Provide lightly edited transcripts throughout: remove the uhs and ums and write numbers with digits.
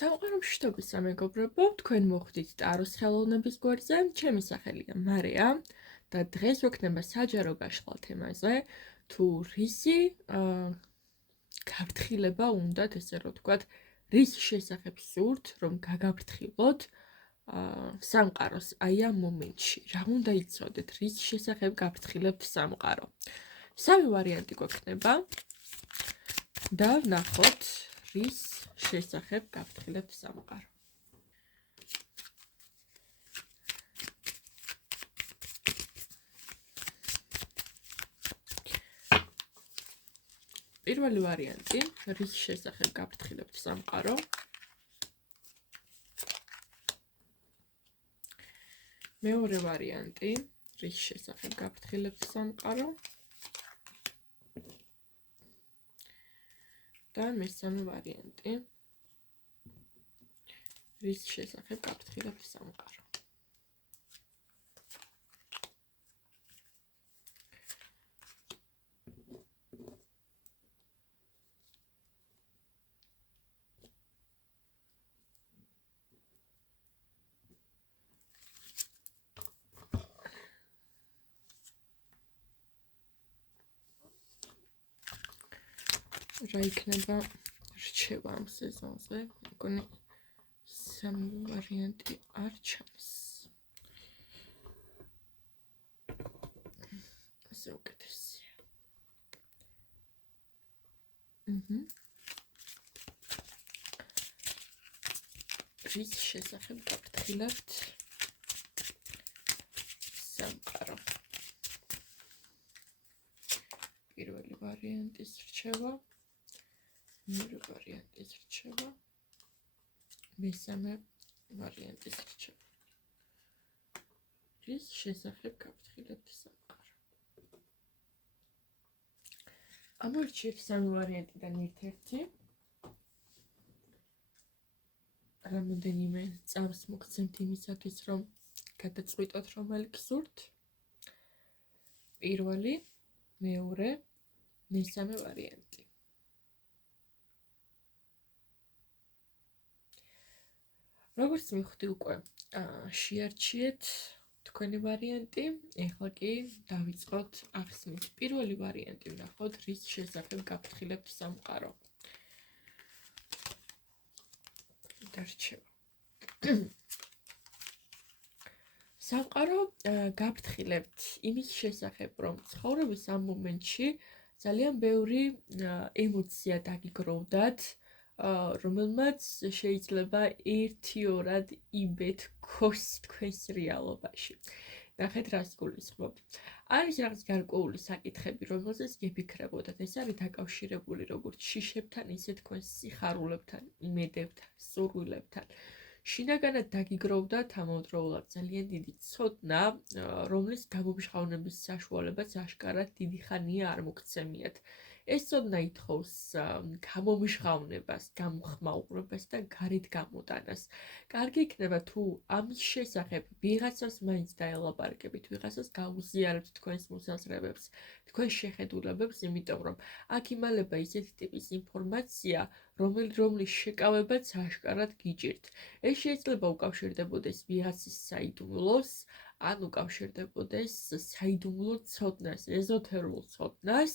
სამყაროში სამეგობრებო, თქვენ მოხვდით ტაროს ხელოვნების გვერდზე, ჩემი სახელია მარია და დღეს ვექნება საჯარო გაშლა თემაზე, თუ რისი გაფრთხილება უნდათ, ესე რომ ვთქვათ, რის შესახებ სურთ, რომ გაგაფრთხილოთ სამყაროს აი ამ მომენტში, რა უნდა იცოდეთ, რის შესახებ გაფრთხილებთ სამყარო. სამი ვარიანტი გვექნება და ვნახოთ რის შესახებ გაფრთხილებთ სამყარო. პირველი ვარიანტი, რის შესახებ გაფრთხილებთ სამყარო. მეორე ვარიანტი, რის შესახებ გაფრთხილებთ სამყარო. და მესამე ვარიანტი, რის შესახებ გაფრთხილებთ სამყარო. რა იქნება რჩევა ამ სეზონზე? მგონი სამი ვარიანტი არ ჩანს. ასე უკეთესია. რის შესახებ გაფრთხილებთ სამყარო. პირველი ვარიანტის რჩევა. მეორე ვარიანტის რჩევა, მესამე ვარიანტის რჩევა. რის შესახებ გაფრთხილებთ სამყარო. ამორჩევ სამი ვარიანტიდან ერთ-ერთი. რამოდენიმე წამს მოგცემთ იმისათვის, რომ გადაწყვიტოთ, რომელი გსურთ. პირველი, მეორე, მესამე ვარიანტი. როგორც მივხვდი უკვე, შეარჩიეთ თქვენი ვარიანტი, ეხლა კი დავიწყოთ ახსნით. პირველი ვარიანტი ვნახოთ, რის შესახებ გაფრთხილებთ სამყარო. დარჩევა. სამყარო გაფრთხილებთ იმის შესახებ, რომ ცხოვრების ამ მომენტში ძალიან ბევრი ემოცია დაგიგროვდათ, რომელმაც შეიძლება ერთიორად იბეთ ქოს თქვენს რეალობაში. ნახეთ, რას გულისხმობ. არის რაღაც გარკვეული საკითხები, რომელზეც გეფიქრებოდათ. ეს არის დაკავშირებული როგორც შიშებთან, ისე თქვენს სიხარულებთან, იმედებთან, სურვილებთან. შინაგანად დაგიგროვდათ ამავდროულად ძალიან დიდი ცოდნა, რომლის გამომჟღავნების საშუალებაც აშკარად დიდი ხანია არ მოგცემიათ. ეს ცოდნა ითხოვს გამომჟღავნებას, გამოხმაურებას და გარეთ გამოტანას. კარგი იქნება თუ ამის შესახებ ვიღაცას მაინც დაელაპარაკებით, ვიღაცას გაუზიარებთ თქვენს მოსაზრებებს, თქვენს შეხედულებებს, იმიტომ რომ აქ იმალება ისეთი ტიპის ინფორმაცია, რომლის შეკავებაც აშკარად გიჭირთ. ეს შეიძლება უკავშირდებოდეს ვიღაცის საიდუმლოს, ან უკავშირდებოდეს საიდუმლო ცოდნას, ეზოთერულ ცოდნას,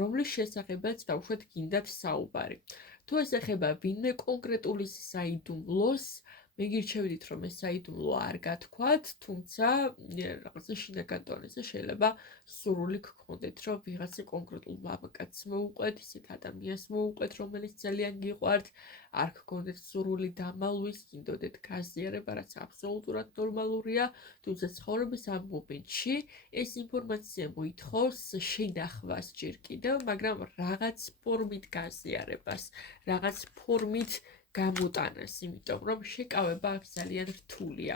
რომლის შესახებაც დავუშვათ გინდათ საუბარი. თუ ეს ეხება ვინმე კონკრეტულის საიდუმლოს, მიგირჩევდით, რომ ეს საიდუმლო არ გათქვათ, თუმცა რაღაცა შინაგან დონეზე შეიძლება სურვილი გქონდეთ, რომ ვიღაცა კონკრეტულ მამაკაცს მოუყვეთ, ისეთ ადამიანს მოუყვეთ, რომელიც ძალიან გიყვართ, არ გქონდეთ სურვილი დამალვის, გინდოდეთ გაზიარება, რაც აბსოლუტურად ნორმალურია, თუმცა ცხოვრების ამ მომენტში ეს ინფორმაცია მოითხოვს შენახვას ჯერ კიდევ, მაგრამ რაღაც ფორმით გაზიარებას, რაღაც ფორმით გამოტანას, იმიტომ რომ შეკავება აქ ძალიან რთულია.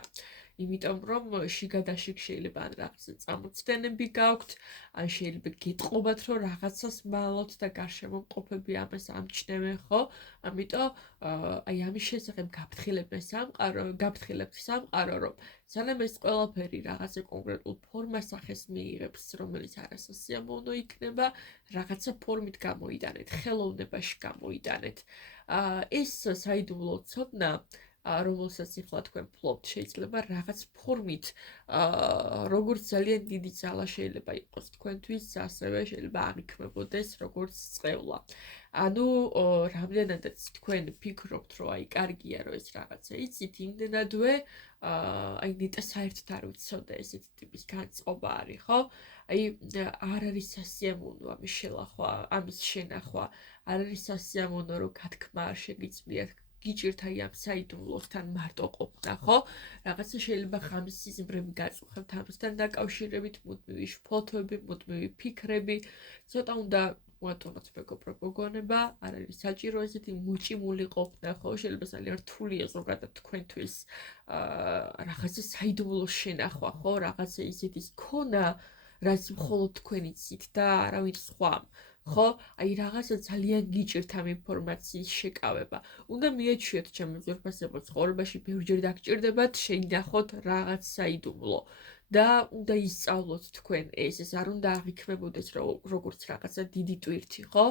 იმიტომ რომ შიგადაშიგ შეიძლება ან რაღაცა წამოწდენები გაქვთ, ან შეიძლება გეტყობათ, რომ რაღაცას მალოთ და გარშემო მყოფები ამას ამჩნევენ, ხო? ამიტომ აი ამის შესახებ გაფრთხილებთ სამყარო, რომ სანამ ეს ყველაფერი რაღაცა კონკრეტულ ფორმას ახეს მიიღებს, რომელიც არასასიამოვნო იქნება, რაღაცა ფორმით გამოიტანეთ, ხელოვნებაში გამოიტანეთ. ეს საიდუმლო ცოდნა რომელსაც ეხლა თქვენ ფლობთ, შეიძლება რაღაც ფორმით, როგორც ძალიან დიდი ძალა შეიძლება იყოს თქვენთვის, ასევე შეიძლება აღიქმებოდეს როგორც წყევლა. ანუ რამდენადაც თქვენ ფიქრობთ, რომ აი კარგია, რომ ეს რაღაცა იცით, იმდენადვე აი ნეტა საერთოდ არ ვიცოდე ესეთი ტიპის განწყობა არის, ხო? აი არ არის სასიამოვნო ამის შელახვა, ამის შენახვა, არ არის სასიამოვნო, რომ გათქმა არ შეგიძლიათ გიჭირთ აი ამ საიდუმლოსთან მარტო ყოფნა, ხო? რაღაცა შეიძლება ხამის სიზმრები გაწუხებთ ამასთან დაკავშირებით, მუდმივი ფოტოები, მუდმივი ფიქრები, ცოტა უნდა მოატონოთ მეგობრებო გონება, არ არის საჭირო ესეთი მუჭიმული ყოფნა, ხო? შეიძლება ძალიან რთულია ზოგადად თქვენთვის რაღაცა საიდუმლო შენახვა, ხო? რაღაცა ისეთის ქონა, რაც მხოლოდ თქვენ იცით და არავინ სხვა. ხო, აი რაღაცა ძალიან გიჭირთ ამ ინფორმაციის შეკავება. უნდა მიაჩვიოთ ჩემო ძვირფასებო ცხოვრებაში ბევრჯერ დაგჭირდებათ შეინახოთ რაღაც საიდუმლო და უნდა ისწავლოთ თქვენ ეს არ უნდა აღიქმებოდეს როგორც რაღაცა დიდი ტვირთი, ხო?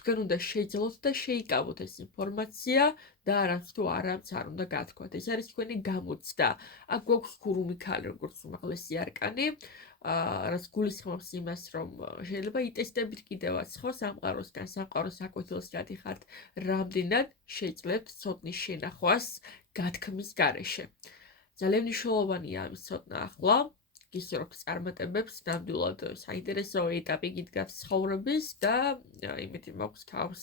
თქვენ უნდა შეძლოთ და შეიკავოთ ეს ინფორმაცია და არამც თუ არამც არ უნდა გათქვათ. ეს არის თქვენი გამოცდა. აქ გვაქვს ქურუმი ქალი, როგორც უმაღლესი არკანი. რაც გულისხმობს იმას, რომ შეიძლება იტესტებით კიდევაც ხო სამყაროსგან, სამყაროს აკვეთილს გადიხართ, რამდენად შეძლებთ ცოდნის შენახვას გათქმის გარეშე. ძალიან მნიშვნელოვანია ამის ცოდნა ახლა, გისურვებთ წარმატებებს, ნამდვილად საინტერესო ეტაპი გიდგას ცხოვრების და იმედი მაქვს თავს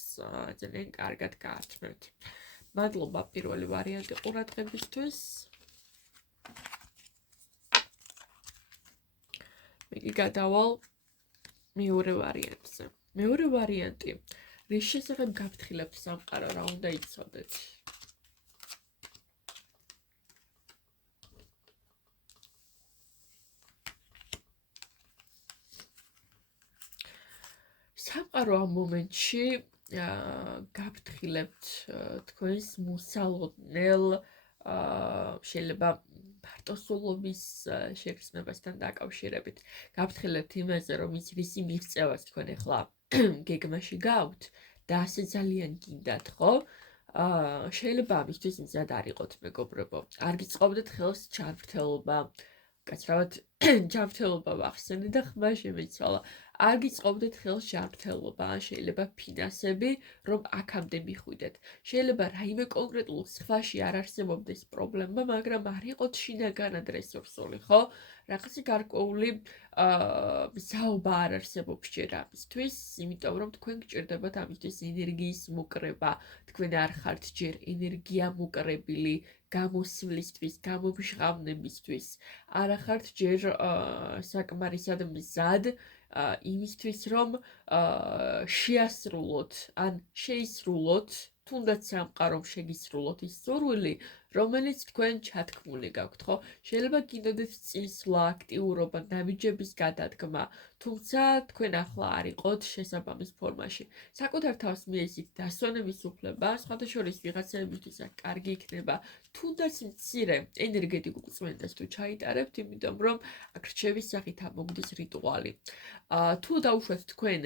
ძალიან კარგად გაართმევთ. მადლობა პირველი ვარიანტი ყურადღებისთვის. მე გადავალ მეორე ვარიანტზე. მეორე ვარიანტი, რის შესახებ გაფრთხილებთ სამყარო, რა უნდა იცოდეთ? სამყარო ამ მომენტში გაფრთხილებთ თქვენს მოსალოდნელ შეიძლება მარტოსულობის შეგრძნებასთან დაკავშირებით. გაფრთხილებთ იმაზე, რომ რისი მიღწევას თქვენ ახლა გეგმაში გაქვთ და ასე ძალიან გინდათ, ხო? შეიძლება ამისთვის მზად არ იყოთ, მეგობრებო. არ გიწყობდეთ ხელს ჯანმრთელობა. კაცრავად ჯანმრთელობა ვახსენე და ხმა შემეცვალა. არ გიწყობდეთ ხელს ჯანმრთელობა, ან შეიძლება ფინანსები, რომ აქამდე მიხვიდეთ. შეიძლება რაიმე კონკრეტულ სხვაში არ არსებობდეს პრობლემა, მაგრამ არ იყოთ შინაგანად რესურსული, ხო? რაღაცა გარკვეული მზაობა არ არსებობს ჯერ ამისთვის, იმიტომ რომ თქვენ გჭირდებათ ამისთვის ენერგიის მოკრება. თქვენ არ ხართ ჯერ ენერგია მოკრებილი გამოსვლისთვის, გამომჟღავნებისთვის. არ ხართ ჯერ საკმარისად მზად იმისთვის, რომ შეასრულოთ, ან შეისრულოთ, თუნდაც სამყარომ შეგისრულოთ ის სურვილი, რომელიც თქვენ ჩათქმული გაქვთ, ხო? შეიძლება გინდოდეთ წინსვლა, აქტიურობა, ნაბიჯების გადადგმა, თუმცა თქვენ ახლა არ იყოთ შესაბამის ფორმაში. საკუთარ თავს მიეცით დასვენების უფლება, სხვათა შორის ვიღაცებისთვის აქ კარგი იქნება, თუნდაც მცირე ენერგეტიკულ წმენდას თუ ჩაიტარებთ, იმიტომ რომ აქ რჩევის სახით ამოგდის რიტუალი. თუ დაუშვათ თქვენ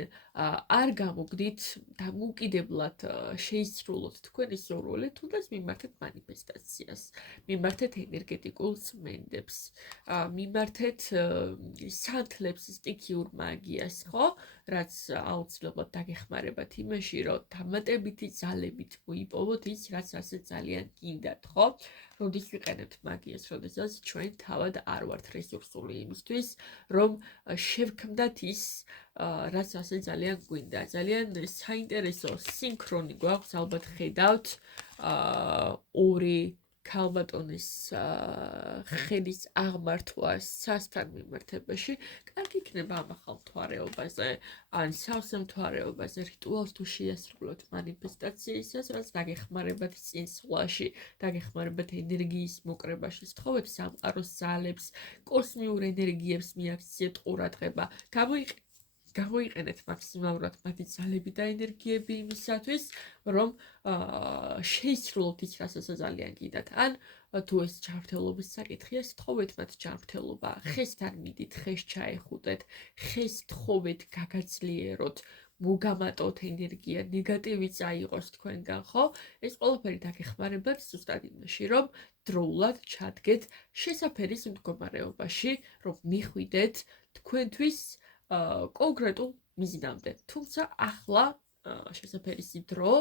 არ გამოგდით დამოუკიდებლად შეისრულოთ თქვენი სურვილი, თუნდაც მიმართეთ მანიფესტაციას, მიმართეთ ენერგეტიკულ წმენდებს, მიმართეთ სანთლებს სტიქიურ მაგიას, ხო? რაც აუცილებლად დაგეხმარებათ იმაში, რომ დამატებითი ძალებით მოიპოვოთ ის, რაც ასე ძალიან გინდათ, ხო? როდის ვიყენებთ მაგიას, როდესაც ჩვენ თავად არ ვართ რესურსული იმისთვის, რომ შევქმნათ ის, რაც ასე ძალიან გვინდა. ძალიან საინტერესო სინქრონი გვაქვს, ალბათ ხედავთ ორი ქალბატონის ხელის აღმართვა სასთან მიმართებაში კარგი იქნება ამ ახალ მთვარეობაზე ან სავსე მთვარეობაზე რიტუალს თუ შეასრულოთ მანიფესტაციისას, რაც დაგეხმარებათ წინსვლაში, დაგეხმარებათ ენერგიის მოკრებაში, სთხოვებს სამყაროს ძალებს, კოსმიურ ენერგიებს მიაქციეთ ყურადღება, გამოიყენეთ მაქსიმალურად მათი ძალები და ენერგიები იმისათვის, რომ შეისრულოთ ის, რასაც ძალიან გიდათ. ან თუ ეს ჯანმრთელობის საკითხია, სთხოვეთ მათ ჯანმრთელობა, ხესთან მიდით, ხეს ჩაეხუტეთ, ხეს თხოვეთ, გაგაძლიეროთ, მოგამატოთ ენერგია, ნეგატივი წაიღოს თქვენგან, ხო? ეს ყველაფერი დაგეხმარებათ ზუსტად იმაში, რომ დროულად ჩადგეთ შესაფერის მდგომარეობაში, რომ მიხვიდეთ თქვენთვის კონკრეტულ მიზნამდე. თუმცა ახლა შესაძლებელია დრო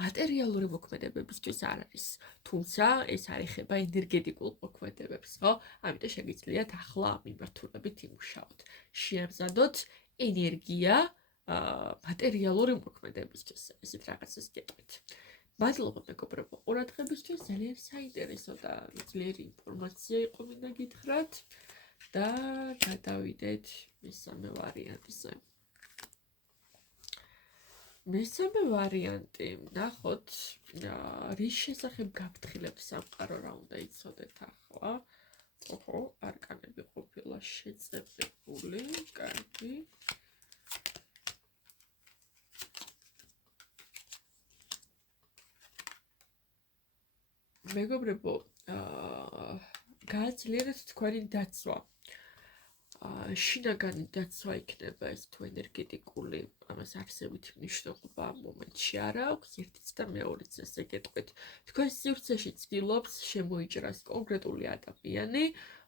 მატერიალური მოქმედებებისთვის არ არის. თუმცა ეს არ ეხება ენერგეტიკულ მოქმედებებს, ხო? ამიტომ შეგიძლიათ ახლა ამ მიმართულებით იმუშაოთ. შეამზადოთ ენერგია მატერიალური მოქმედებისთვის, ესეთ რაღაცას გეტყვით. მადლობა მეგობრებო, ყურადღებისთვის, ძალიან საინტერესო და ძლიერი ინფორმაცია იყო მინდა გითხრათ. და გადავიდეთ მესამე ვარიანტზე. მესამე ვარიანტი, ნახოთ, რის შესახებ გაფრთხილებთ სამყარო, რა უნდა იცოდეთ ახლა. ოჰო, არკანები ყოფილა შეწებებული, კარგი. მეგობრებო, გააძლიერეთ თქვენი დაცვა. შინაგანი დაცვა იქნება ეს თუ ენერგეტიკული, ამას არსებითი მნიშვნელობა ამ მომენტში არ აქვს, ერთიც და მეორეც ესე გეტყვით. თქვენ სივრცეში ცდილობს შემოიჭრას კონკრეტული ადამიანი,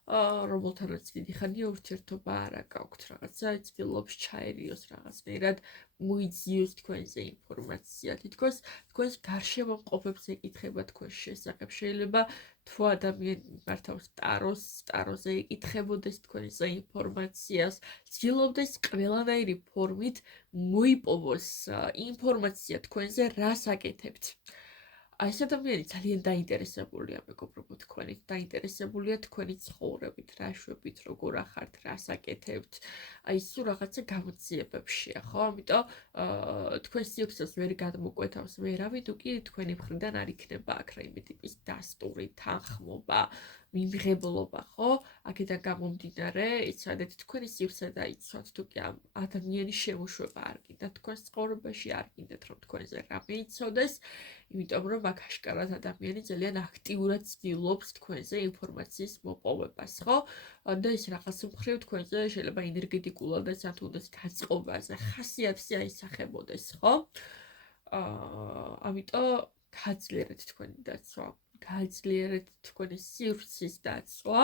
რომელთანაც დიდი ხანია ურთიერთობა არ გაქვთ, რაღაცა ცდილობს ჩაერიოს რაღაცნაირად, მოიძიოს თქვენზე ინფორმაცია. თითქოს თქვენს გარშემო მყოფებს ეკითხება თქვენს შესახებ. შეიძლება თუ ადამიანი მართავს ტაროზე ეკითხებოდეს თქვენზე ინფორმაციას, ცდილობდეს ყველანაირი ფორმით მოიპოვოს ინფორმაცია თქვენზე, რას აკეთებთ. ეს ადამიანი ძალიან დაინტერესებულია მეგობრებო თქვენით, დაინტერესებულია თქვენი ცხოვრებით, რა შვებით, როგორ ახართ, რას აკეთებთ. სულ რაღაცა გამოძიებებშია, ხო? ამიტომ თქვენ სივრცეს ვერ გადმოკვეთავს ვერავინ, თუ კი თქვენი მხრიდან არ იქნება აქ რაიმე ტიპის დასტური, თანხმობა, მიმღებლობა, ხო? აქედან გამომდინარე, იცადეთ თქვენი სივრცე დაიცვათ, თუ კი ამ ადამიანის შემოშვება არ გინდათ თქვენს ცხოვრებაში, არ გინდათ რომ თქვენზე რამე იცოდეს, იმიტომ რომ აქ აშკარად ადამიანი ძალიან აქტიურად ცდილობს თქვენზე ინფორმაციის მოპოვებას, ხო? და ის რაღაც მხრივ თქვენზე შეიძლება ენერგეტიკულადაც ან თუნდაც გაწყობაზე ხასიათზე აისახებოდეს, ხო? ამიტომ გააძლიერეთ თქვენი დაცვა, გააძლიერეთ თქვენი სივრცის დაცვა,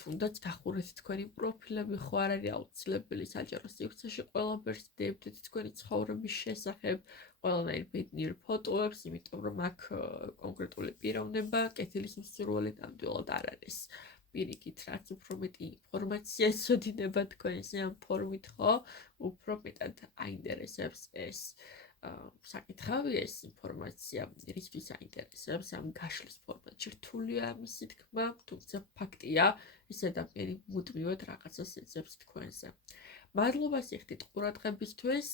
თუნდაც დახურეთ თქვენი პროფილები, ხო არ არის აუცილებელი საჯარო სივრცეში ყველაფერს დებდეთ თქვენი ცხოვრების შესახებ, ყველანაირ ბედნიერ ფოტოებს, იმიტომ რომ აქ კონკრეტული პიროვნება, კეთილის მსურველი ნამდვილად არ არის. პირიქით, რაც უფრო მეტი ინფორმაცია ეცოდინება თქვენზე ამ ფორმით, ხო, უფრო მეტად აინტერესებს ეს საკითხავი, ეს ინფორმაცია, რისთვის აინტერესებს ამ გაშლის ფორმატში რთულია მისი თქმა, თუმცა ფაქტია, ეს ადამიანი მუდმივად რაღაცას ეძებს თქვენზე. მადლობა სიხდით ყურადღებისთვის,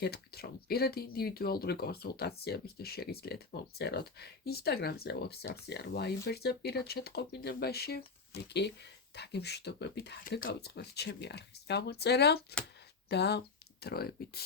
გეტყვით რომ პირადი ინდივიდუალური კონსულტაციებისთვის შეგიძლიათ მომწეროთ Instagram-ზე, WhatsApp-ზე ან Viber-ზე პირად შეტყობინებაში. მე კი დაგემშვიდობებით არ დაგავიწყდეთ ჩემი არხის გამოწერა და დროებით